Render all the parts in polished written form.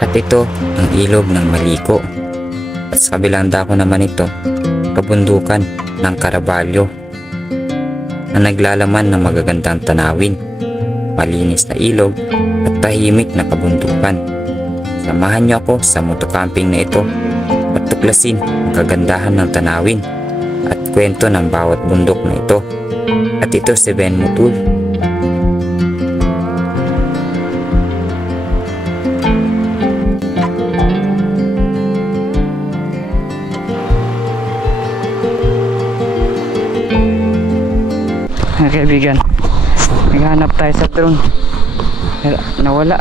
At ito ang ilog ng Maliko. At sa kabilang dako naman ito, kabundukan ng Caraballo na naglalaman ng magagandang tanawin, malinis na ilog at tahimik na kabundukan. Samahan niyo ako sa motocamping na ito at tuklasin ang kagandahan ng tanawin at kwento ng bawat bundok na ito. At ito si Ben Motul. Mga kaibigan, naghahanap tayo sa drone pero nawala.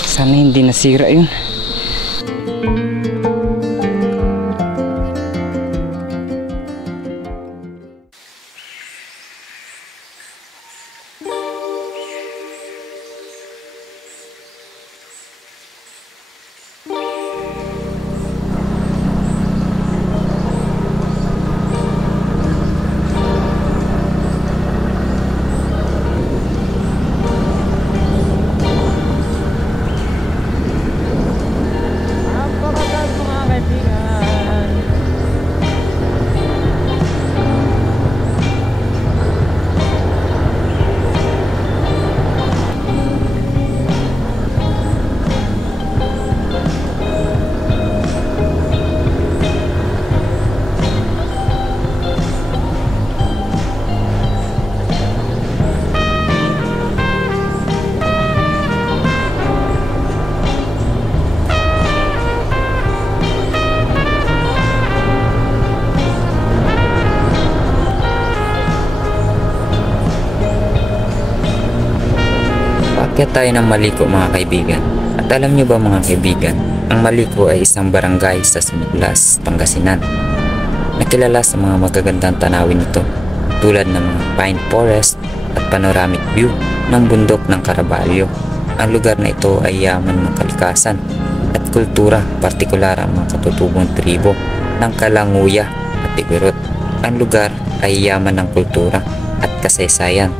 Sana hindi nasira yun. Paakyat tayo ng Maliko mga kaibigan. At alam nyo ba mga kaibigan, ang Maliko ay isang barangay sa Sumiglas, Pangasinan. Nakilala sa mga magagandang tanawin nito tulad ng mga pine forest at panoramic view ng bundok ng Caraballo. Ang lugar na ito ay yaman ng kalikasan at kultura, partikular ang mga katutubong tribo ng Kalanguya at Tigurot. Ang lugar ay yaman ng kultura at kasaysayan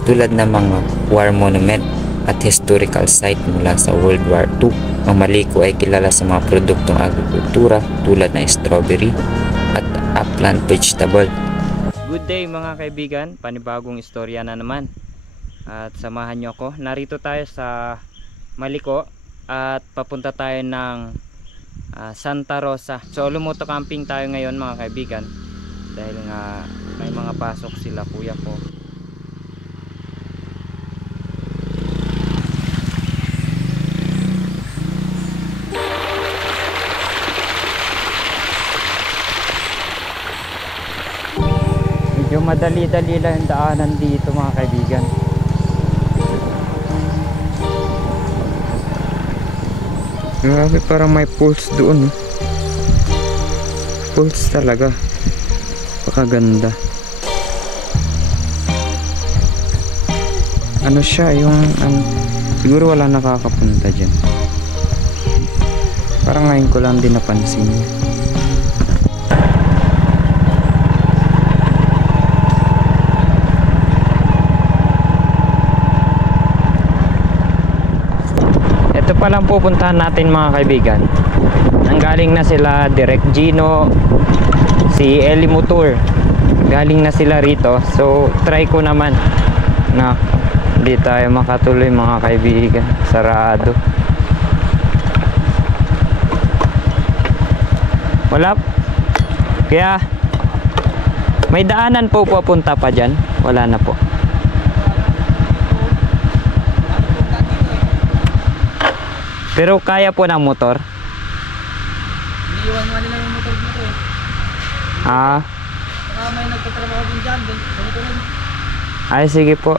tulad ng mga war monument at historical site mula sa World War II. Ang Maliko ay kilala sa mga produktong agrikultura tulad ng strawberry at upland vegetable. Good day mga kaibigan, panibagong istorya na naman. At samahan nyo ako. Narito tayo sa Maliko at papunta tayo ng Santa Rosa. So lumoto camping tayo ngayon mga kaibigan dahil nga may mga pasok sila kuya ko. Medyo madali-dali lang yung daanan dito mga kaibigan. Grabe, parang may pulse doon eh. Pulse talaga. Pakaganda. Ano siya yung siguro wala nakakapunta dyan. Parang ngayon ko lang din napansin niya. Palang pupuntahan natin mga kaibigan. Nanggaling na sila Direk Gino, si Eli Motor. Galing na sila rito. So try ko naman na hindi tayo makatuloy mga kaibigan. Sarado. Wala. Kaya may daanan po papunta pa dyan. Wala na po. Pero kaya po ng motor? Iniiwan nga nila yung motor dito eh. Saka may nagtatrabaho din dyan. Ay sige po.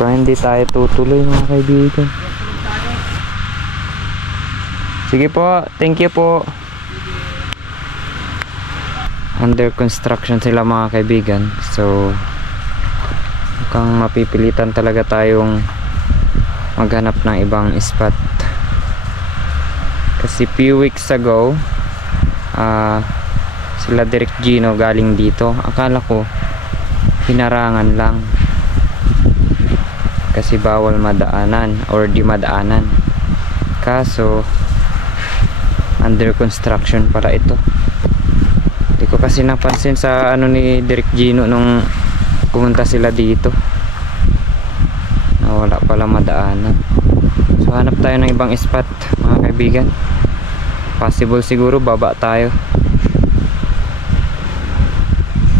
Kung hindi tayo tutuloy mga kaibigan. Sige po, thank you po. Under construction sila mga kaibigan. So mukhang mapipilitan talaga tayong maghanap ng ibang spot kasi few weeks ago sila Direk Gino galing dito. Akala ko hinarangan lang kasi bawal madaanan or di madaanan. Kaso under construction para ito. Hindi ko kasi napansin sa ano ni Direk Gino nung pumunta sila dito na wala pala madaanan. So hanap tayo ng ibang spot mga kaibigan. Possible siguro baba tayo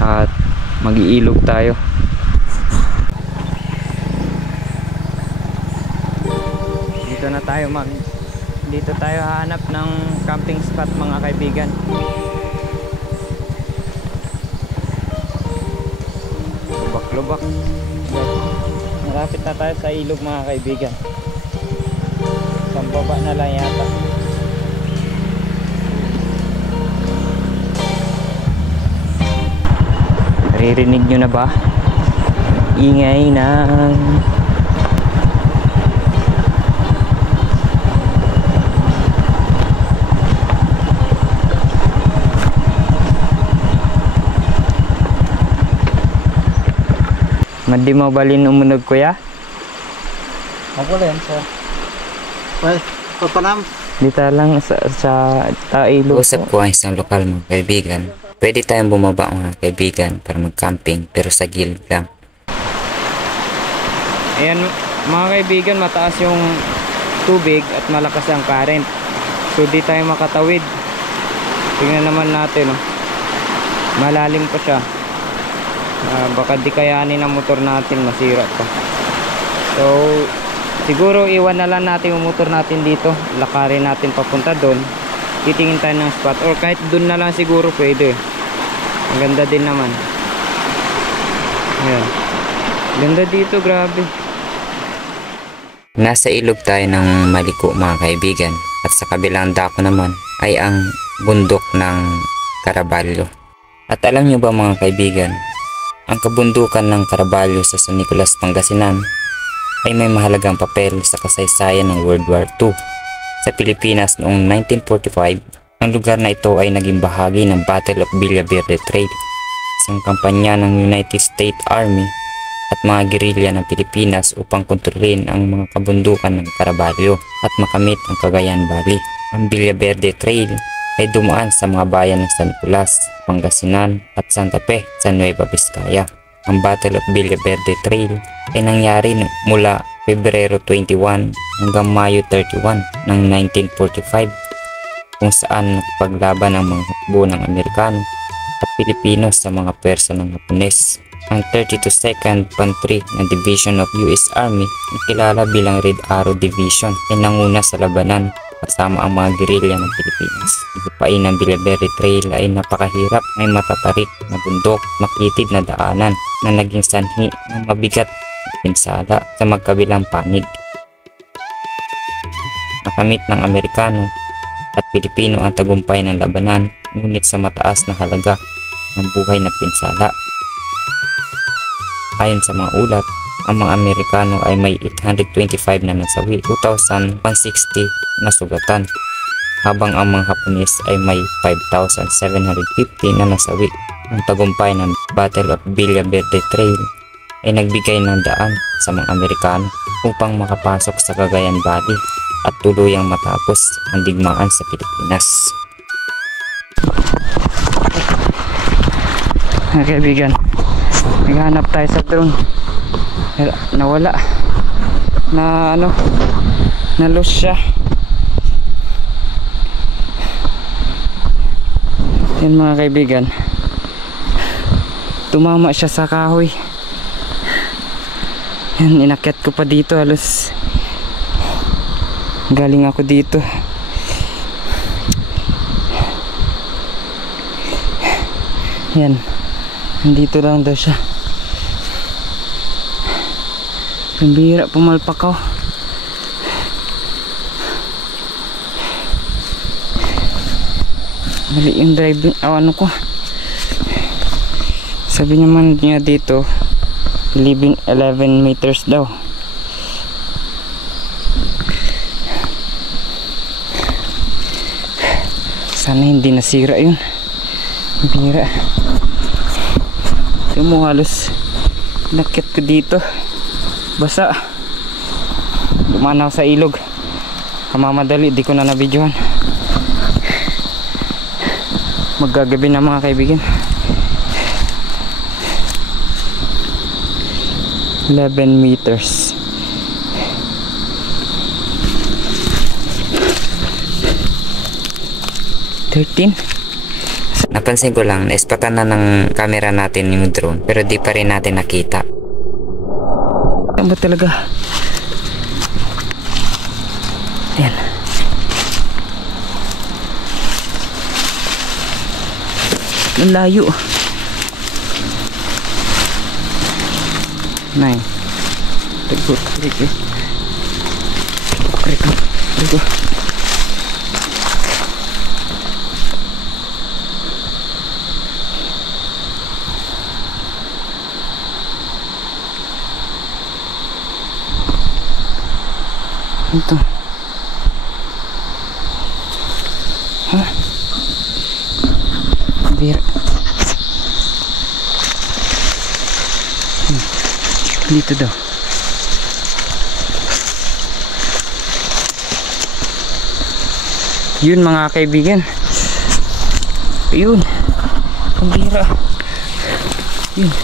at mag-iilog tayo. Dito tayo hahanap ng camping spot mga kaibigan. Lubak-lubak. Malapit na tayo sa ilog mga kaibigan. Sa baba na lang yata. Naririnig nyo na ba? Ingay ng Madi mo balin umunog kuya? Ako lang sa. Well, papanam. Dito lang sa ilog. Usap ko ang isang lokal mga kaibigan. Pwede tayong bumaba mga kaibigan para mag-camping pero sa gilid lang. Ayan mga kaibigan, mataas yung tubig at malakas ang current. So di tayo makatawid. Tingnan naman natin, oh. Malalim pa siya. Baka di kayanin ang motor natin, masira pa. So siguro iwan na lang natin yung motor natin dito, lakarin natin papunta doon, titingin tayo ng spot or kahit doon na lang siguro pwede. Ang ganda din naman. Ayan, ganda dito, grabe. Nasa ilog tayo ng Maliko mga kaibigan at sa kabilang dako naman ay ang bundok ng Caraballo. At alam nyo ba mga kaibigan, ang kabundukan ng Caraballo sa San Nicolas, Pangasinan ay may mahalagang papel sa kasaysayan ng World War II. Sa Pilipinas noong 1945, ang lugar na ito ay naging bahagi ng Battle of Villa Verde Trail, isang kampanya ng United States Army at mga gerilya ng Pilipinas upang kontrolin ang mga kabundukan ng Caraballo at makamit ang Cagayan Valley. Ang Villa Verde Trail ay dumaan sa mga bayan ng San Nicolas, Pangasinan at Santa Fe sa Nueva Vizcaya. Ang Battle of Villa Verde Trail ay nangyari mula Pebrero 21 hanggang Mayo 31 ng 1945, kung saan nakapaglaban ang mga hukbo ng Amerikano at Pilipino sa mga pwersa ng Hapones. Ang 32nd Infantry na Division of US Army, na kilala bilang Red Arrow Division, ay nanguna sa labanan kasama ang mga gerilya ng Pilipinas. Ipain ng Villa Verde Trail ay napakahirap, may matatarik na bundok, makitid na daanan na naging sanhi ng mabigat na pinsala sa magkabilang panig. Nakamit ng Amerikano at Pilipino ang tagumpay ng labanan, ngunit sa mataas na halaga ng buhay na pinsala. Ayon sa mga ulat, ang mga Amerikano ay may 825 na nasawi, 2,160 na sugatan, habang ang mga Hapones ay may 5,750 na nasawi. Ang tagumpay ng Battle of Villa Verde Trail ay nagbigay ng daan sa mga Amerikano upang makapasok sa Cagayan Valley at tuluyang matapos ang digmaan sa Pilipinas. Mga kaibigan, naghanap tayo sa drone. Nawala na na-lose siya. Yan mga kaibigan, tumama siya sa kahoy. Yan, inakyat ko pa dito, halos galing ako dito. Yan, nandito lang daw siya. Pambira, pumalpak ako. Mali yung driving, ano ko. Sabi naman niya dito 11 meters daw. Sana hindi nasira yun. Pambira. Ito mo, halos nakit ko dito. Basa. Dumanaw sa ilog. Kamamadali, di ko na nabidyohan. Maggagabi na mga kaibigan. 11 meters. Napansin ko lang, naispatan na ng camera natin yung drone, pero di pa rin natin nakita. Ano ba talaga? Ayan. Ang layo. 9. Tagot. Ito. Hah? Biar. Dito daw. Yun mga kaibigan. Yun. Ang bira. Yun.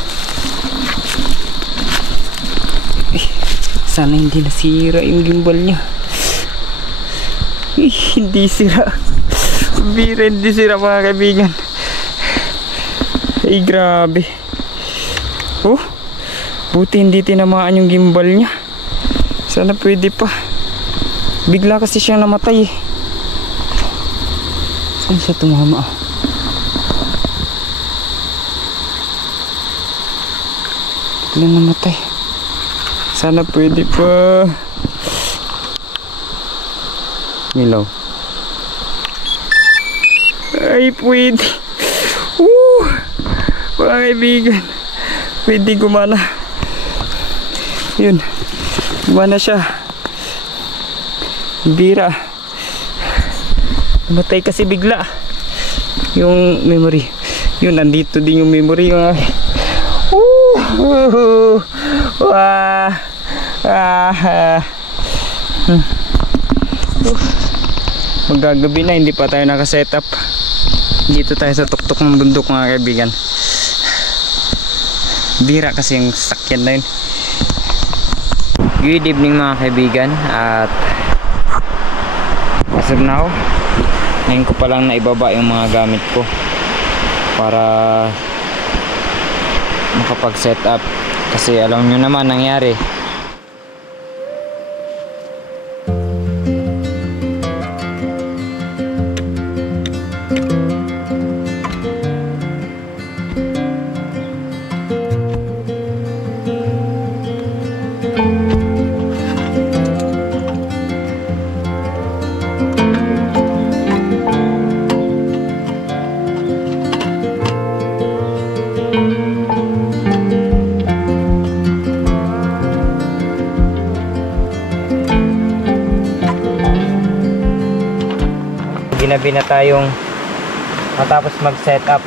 Sana hindi nasira yung gimbal niya. Hindi sira. Bira, hindi sira mga kaibigan. Ay grabe. Oh, buti hindi tinamaan yung gimbal niya. Sana pwede pa. Bigla kasi siyang namatay eh. Saan siya tumama? Bigla namatay. Sana pwede pa. Milaw. Ay pwede. Mga kaibigan, pwede gumana. Yun, gumana siya. Bira. Namatay kasi bigla yung memory. Yun, nandito din yung memory. Magagabi na, hindi pa tayo nakasetup. Dito tayo sa tuktok ng bundok mga kaibigan. Bira kasi yung sakyan na yun. Good evening mga kaibigan. At as of now, ngayon ko palang naibaba yung mga gamit ko para makapag set up. Kasi alam nyo naman nangyari, ginabi na tayong matapos mag set up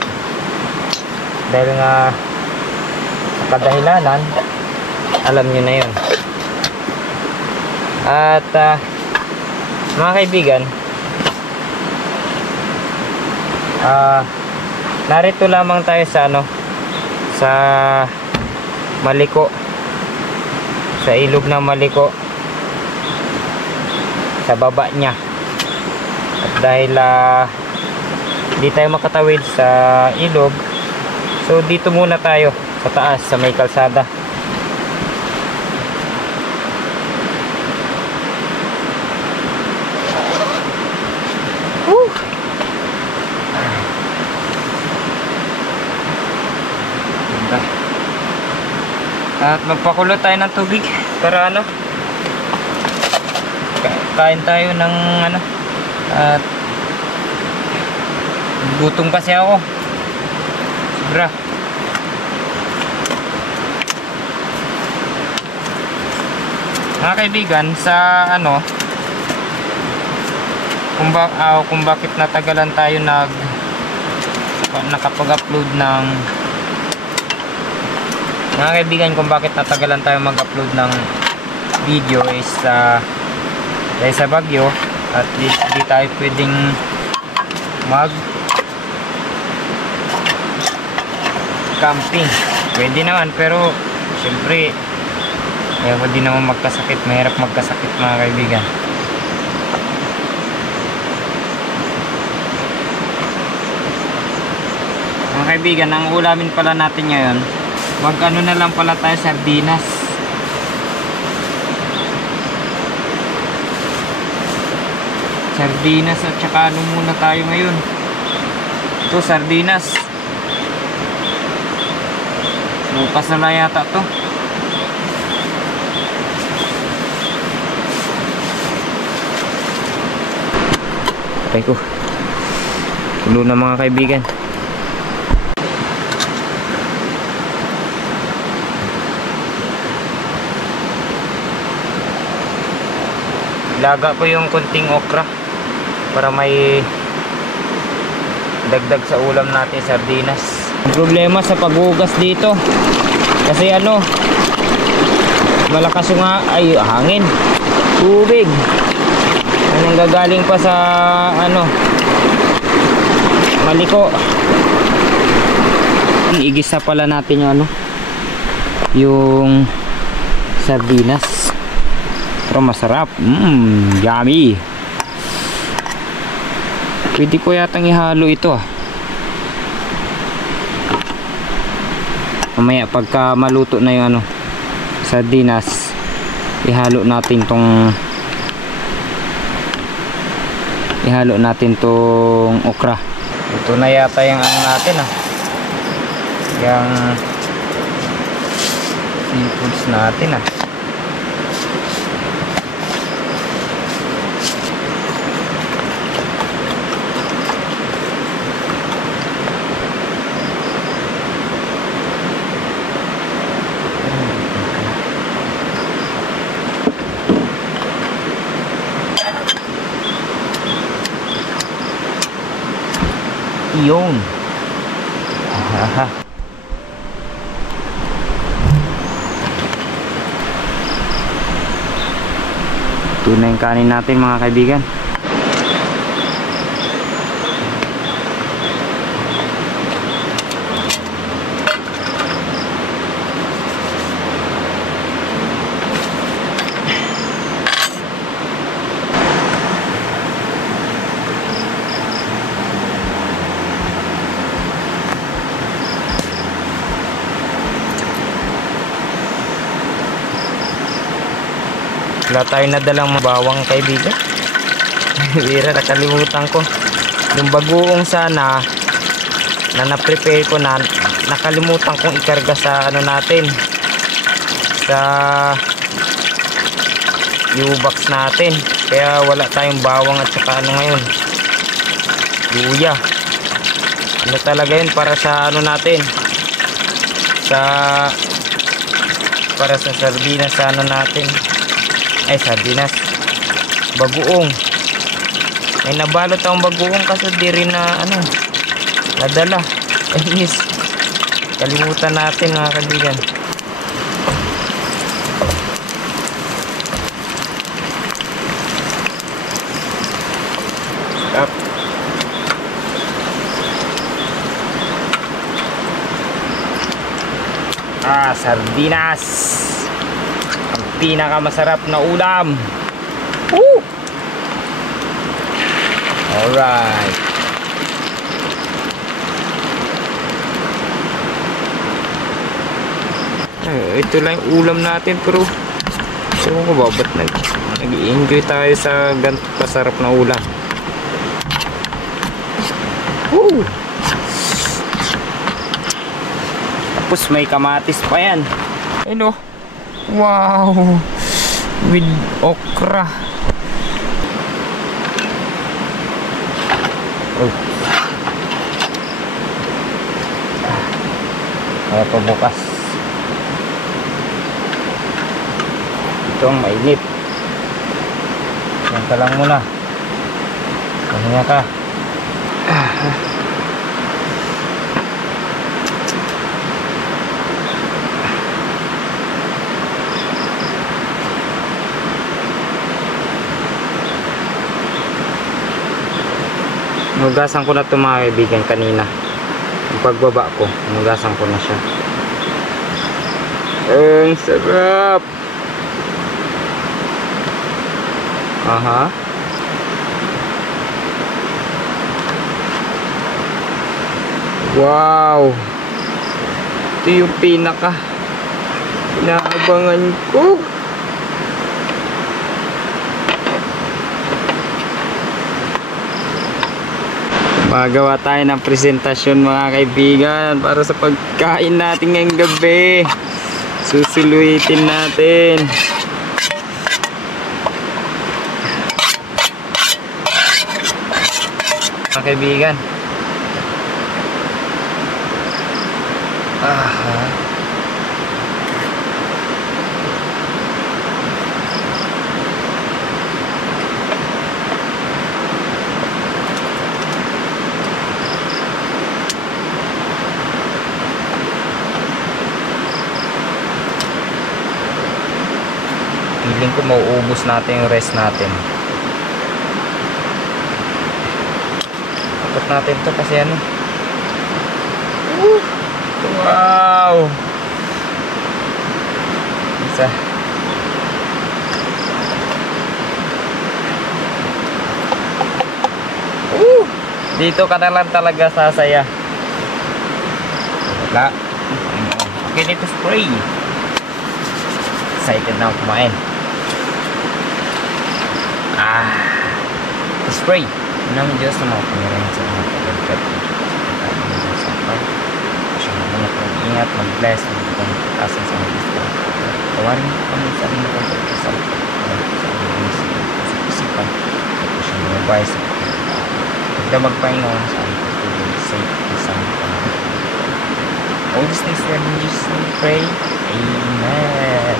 dahil nga sa kadahilanan, alam nyo na yun. At mga kaibigan, narito lamang tayo sa sa Maliko, sa ilog ng Maliko, sa baba niya. At dahil hindi tayo makatawid sa ilog, so dito muna tayo sa taas, sa may kalsada. At magpakulo tayo ng tubig para kain tayo ng at gutom kasi ako sobra. Mga kaibigan, sa kung bakit natagalan tayo nakapag-upload ng mga kaibigan, kung bakit natagalan tayo mag-upload ng video is dahil sa bagyo at di tayo pwedeng mag camping. Pwede naman pero siyempre ayaw din naman magkasakit, mahirap magkasakit mga kaibigan. Mga kaibigan, ang ulamin pala natin ngayon, wag ano na lang pala tayo, sardinas. Sardinas at saka ano muna tayo ngayon. Ito sardinas. Bukas na lang yata to. Patay ko. Tulo na mga kaibigan. Ilaga ko yung kunting okra para may dagdag sa ulam natin, sardinas. Problema sa paghugas dito kasi ano, malakas yung hangin, tubig anong gagaling pa sa ano, maliko. Igisa pala natin yung ano, yung sardinas, pero masarap, yummy. Pwede ko yatang ihalo ito mamaya pagka maluto na yung ano, sardinas, ihalo natin tong okra. Ito na yata yung ano natin yung seafoods natin yun. Ito na yung kanin natin mga kaibigan. Wala tayong nadalang bawang kaibigan. Bira, nakalimutan ko yung bagoong sana na na-prepare ko na, nakalimutan kong ikarga sa ano natin, sa U-box natin, kaya wala tayong bawang at saka ano ngayon, luya. Ano talaga yun para sa ano natin, para sa sardinas sa ano natin, ay sardinas, bagoong. May nabalot akong bagoong kasi di rin na ano, nadala. Yes, kalimutan natin mga kaibigan. Up. Sardinas, ang pinakamasarap na ulam. Woo! Alright. Ito lang yung ulam natin, pero ewan ko ba ba't nag-i-enjoy tayo sa ganito kasarap na ulam. Woo! Tapos may kamatis pa yan. Ayun oh. Wow! With okra. Oh. Kaya pa bukas. Ito ang mainit. Yan ka lang muna. Kanya ka. Hugasan ko na ito mga kaibigan kanina. Yung pagbaba ko, hugasan ko na siya. Ang sarap! Aha. Wow! Ito yung inaabangan ko. Magawa tayo ng presentasyon mga kaibigan para sa pagkain natin ngayong gabi. Susuluitin natin. Mga kaibigan. Aha. Feeling ko mauubos natin yung rest natin. Tapos natin to kasi ano. Wow! Isa. Dito ka na lang talaga sasaya. Wala. Okay, dito spray. Excited na ako kumain. Spray. Namin Diyos na mga pangyarihan sa mga pagkakat. Siya naman ako ingat, mag-bless, mag-asan sa mga gusto. Tawarin mo kami sa aming pagkakasal. Sa aming isipan. Siya mabay sa pagdamag pahinga sa aming pagkakasal. Safety sa aming pagkakasal. All these things we are in Jesus' name we pray. Amen.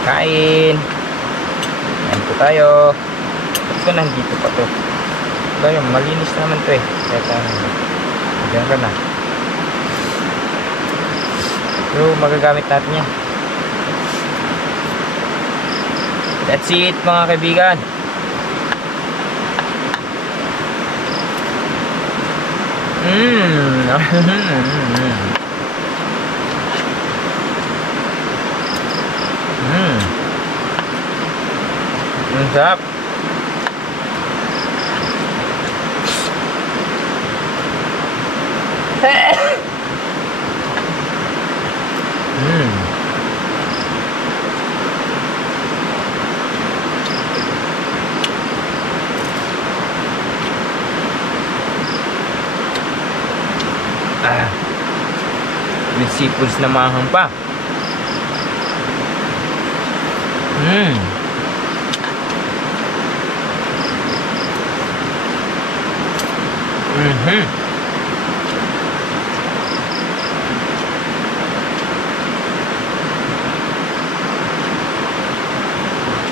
Kain. Kain po tayo. Ito nandito pa to. Kaya malinis naman to eh. Kaya diyan ka na. So magagamit natin yan. That's it mga kaibigan. Ang sarap. With seafoods na mahang pa.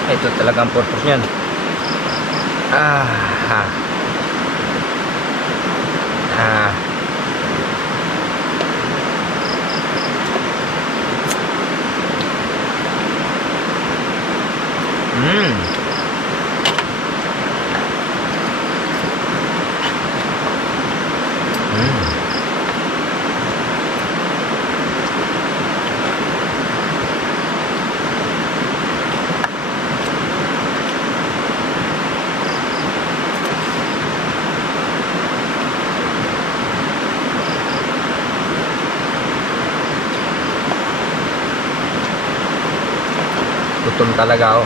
Ito talaga ang purpose niyan. Gutom talaga ako.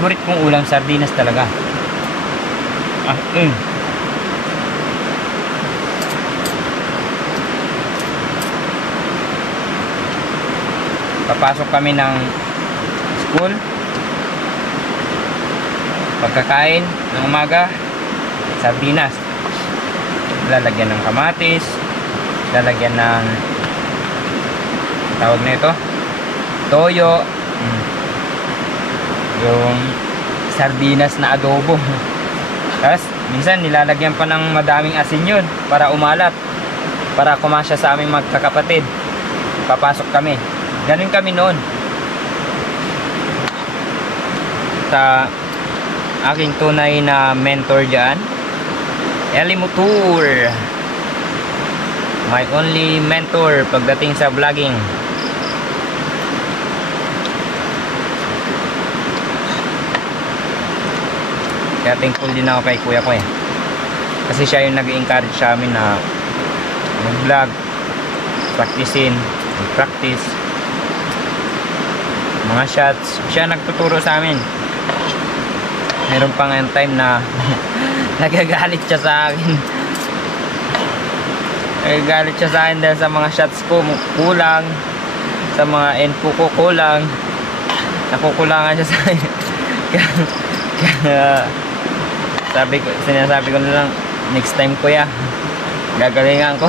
favorite kong ulam, sardinas talaga. Papasok kami ng school, pagkakain ng umaga, sardinas, lalagyan ng kamatis, lalagyan ng tawag na ito, toyo, yung sardinas na adobo. Tapos minsan nilalagyan pa ng madaming asin yun para umalat, para kumasya sa aming magkakapatid. Papasok kami, ganun kami noon. Sa aking tunay na mentor dyan, Eli Mutur, my only mentor pagdating sa vlogging. Kaya thankful din ako kay kuya ko kasi siya yung nag-encourage sa amin na mag-vlog, practice mga shots. Siya nagtuturo sa amin. Meron pa nga time na nagagalit siya sa akin. Nagagalit siya sa akin dahil sa mga shots ko kulang, sa mga info ko kulang, nakukulangan siya sa akin. Kaya sinasabi ko na lang, next time kuya, gagalingan ko.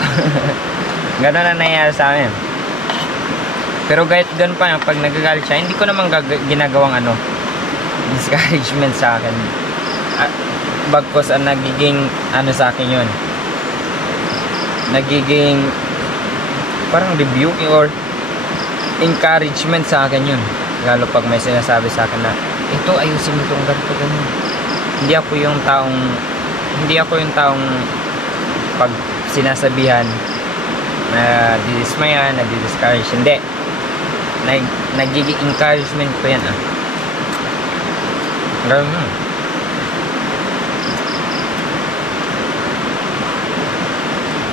Gano'n na nangyayari sa amin. Pero kahit ganun pa, pag nagagalit siya, hindi ko naman ginagawang discouragement sa akin. Bagkos ang nagiging sa akin yun, nagiging parang rebuke or encouragement sa akin yun. Lalo pag may sinasabi sa akin na ito, ayusin mo itong ganito, ganyan. Hindi ako yung taong pag sinasabihan na didismayan, na didiscourage. Hindi. Nagiging encouragement ko yan Ganun.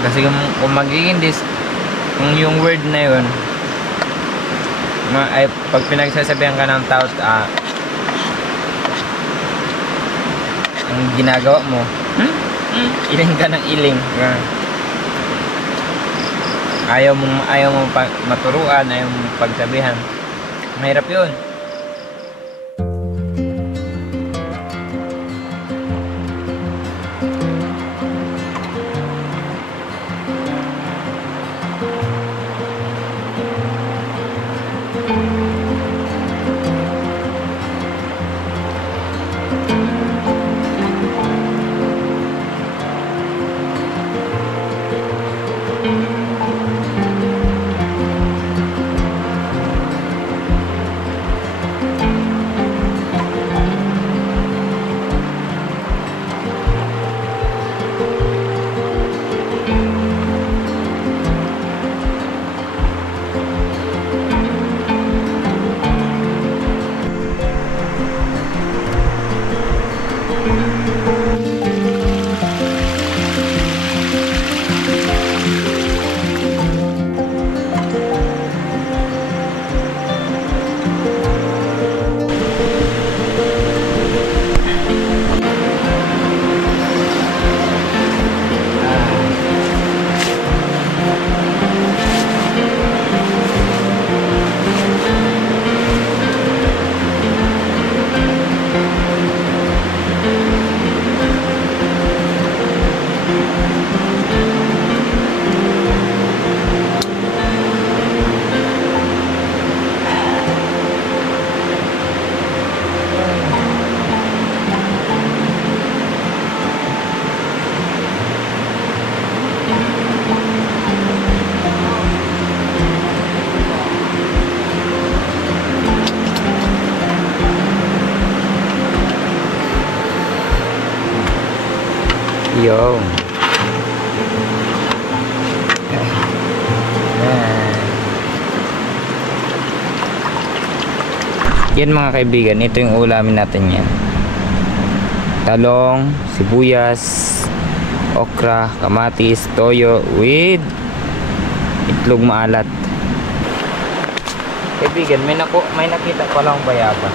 Kasi kung magiging kung yung word na yun pag pinagsasabihan ka ng tao, ang ginagawa mo, iling ka ng iling. Ayaw mo maturuan, ayaw mo pagsabihan. Mahirap yun. Yo. Yan mga kaibigan, ito yung ulamin natin yan. Talong, sibuyas, okra, kamatis, toyo with itlog maalat. Kaibigan, may nakita pa lang bayabas.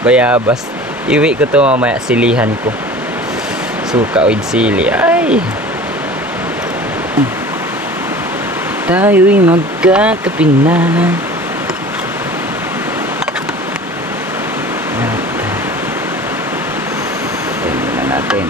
Bayabas. Iwi ko to mamaya, silihan ko. Suka with sili. Ay! Tayo'y magkakape na. Tingnan na natin.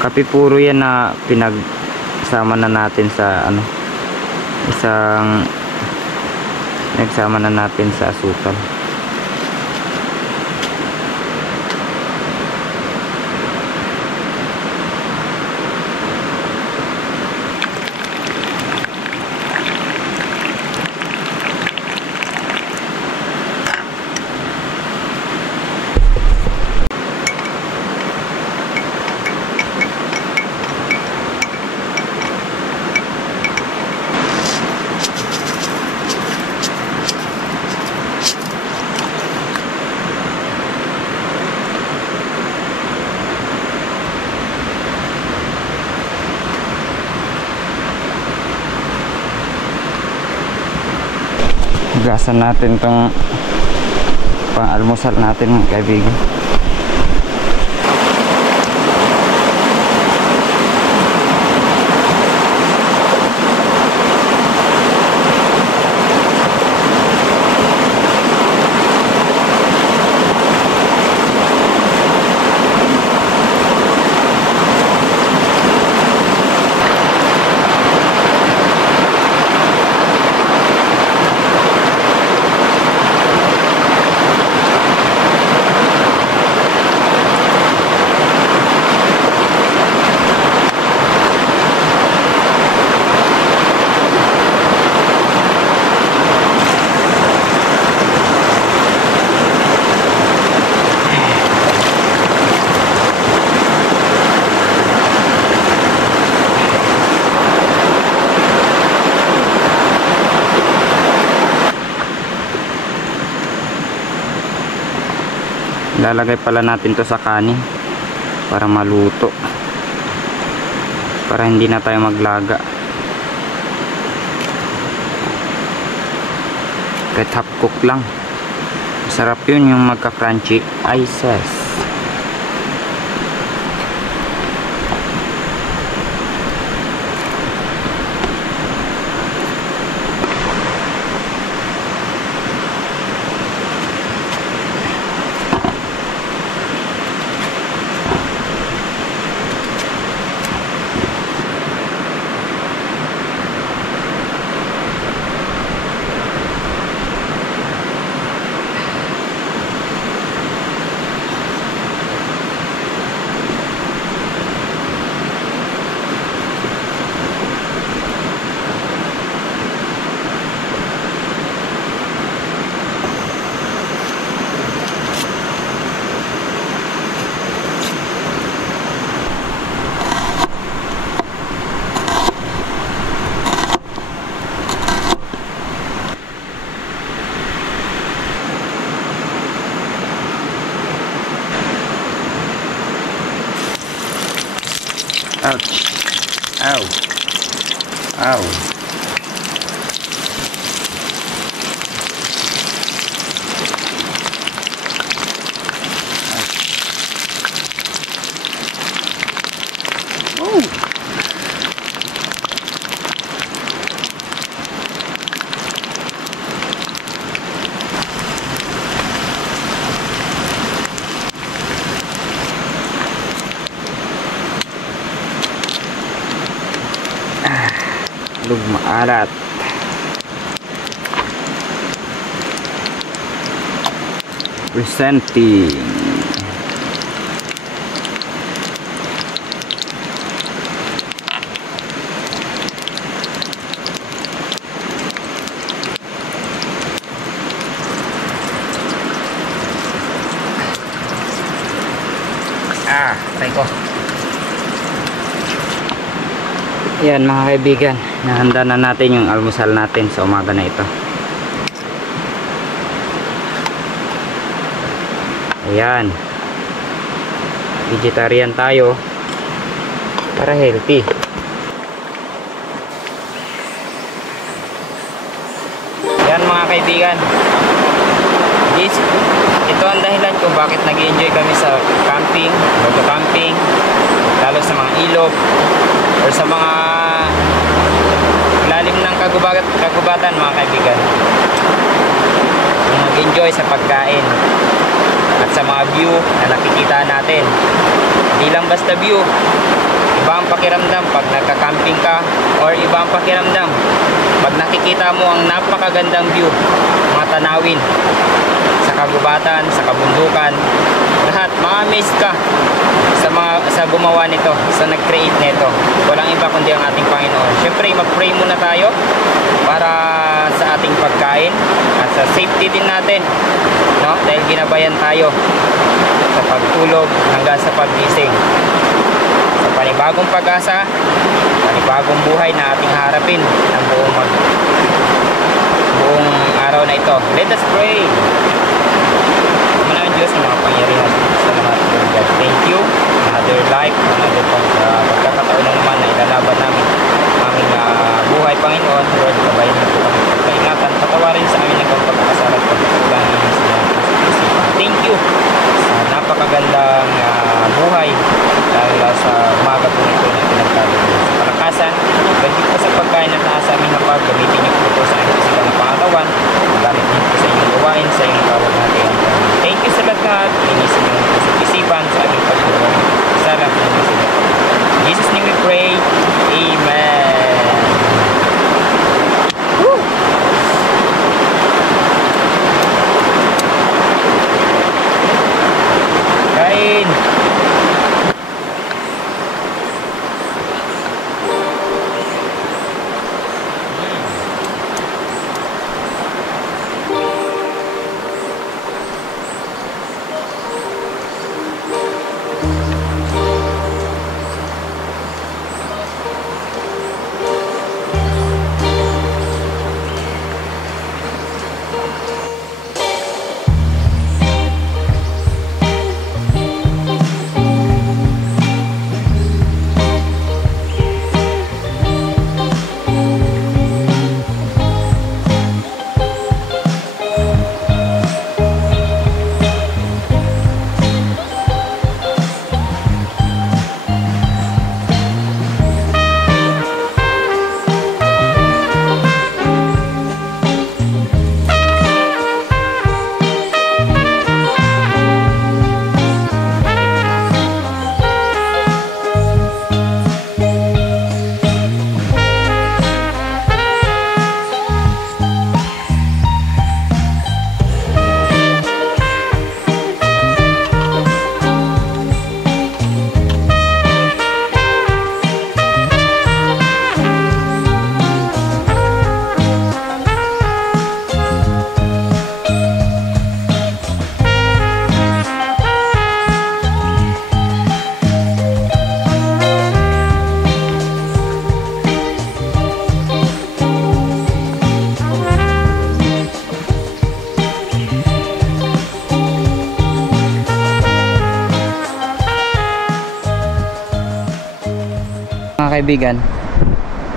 Kape puro yan na pinagsama na natin sa ano, isang nagsama na natin sa asukal. Hugasan natin tong pang-almusal natin mga kaibigan. Lalagay pala natin to sa kanin para maluto, para hindi na tayo maglaga. Kahit half cook lang, masarap yun, yung magka-crunchy. Ay sus. Ouch. Ow. Ow. Maalat. Presenting. Try ko. Yan mga kaibigan, nahanda na natin yung almusal natin sa umaga na ito. Ayan, vegetarian tayo. para healthy. Yan mga kaibigan, ito ang dahilan kung bakit nag-enjoy kami sa camping, photo-camping, lalo sa mga ilog or sa mga lalim ng kagubatan mga kaibigan. Mag-enjoy sa pagkain at sa mga view na nakikita natin. Hindi lang basta view, iba ang pakiramdam pag nagka-camping ka, or iba ang pakiramdam pag nakikita mo ang napakagandang view, mga tanawin sa kagubatan, sa kabundukan, lahat ma-amaze ka sa gumawa nito, sa nag-create nito. Walang iba kundi ang ating Panginoon. Syempre mag-pray muna tayo para sa ating pagkain at sa safety din natin, no? Dahil ginabayan tayo sa pagtulog hanggang sa paggising, sa panibagong pag-asa, panibagong buhay na ating harapin ng buong araw na ito. Let us pray. Muna ang Diyos ng mga pangyarihan sa lahat ng God. Thank you. Another life, another pagkakataon na naman na ilalaban namin aming buhay, Panginoon. Lord, kabayan mo po kami pagkaingatan. Patawarin sa amin ng pagkakasalat ko. Thank you sa napakagandang buhay dahil sa umaga po nito na pinagtalo sa palakasan. Gagit po sa pagkain at nasa aming hapag. Gamitin niyo po ito sa aming pisikal na pangatawan. Gamit niyo po sa inyong gawain, sa inyong tawag natin. Thank you sa lahat. Linisin niyo po sa isipan sa aming pagtulong. Sarap na niyo sila. In Jesus' name we pray. Amen. Woo! Kain!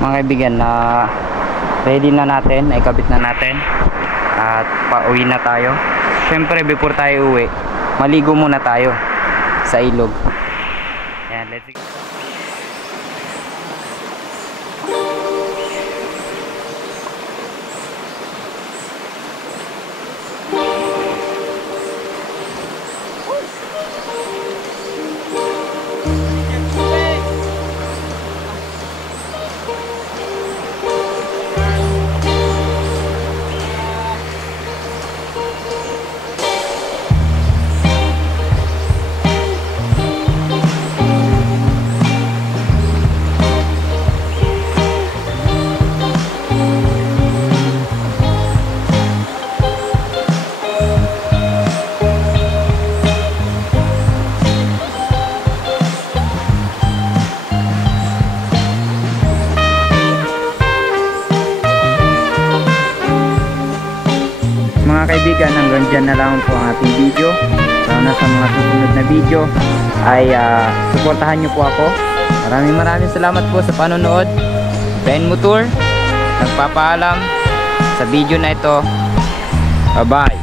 mga kaibigan, na ready na natin, ikabit na natin at pauwi na tayo. Syempre before tayo uwi, maligo muna tayo sa ilog. Ayan, let's go. Mga kaibigan, hanggang dyan na lang po ang ating video. Sana sa mga susunod na video ay suportahan nyo po ako Maraming salamat po sa panonood. Ben Motor nagpapaalam sa video na ito. Bye bye.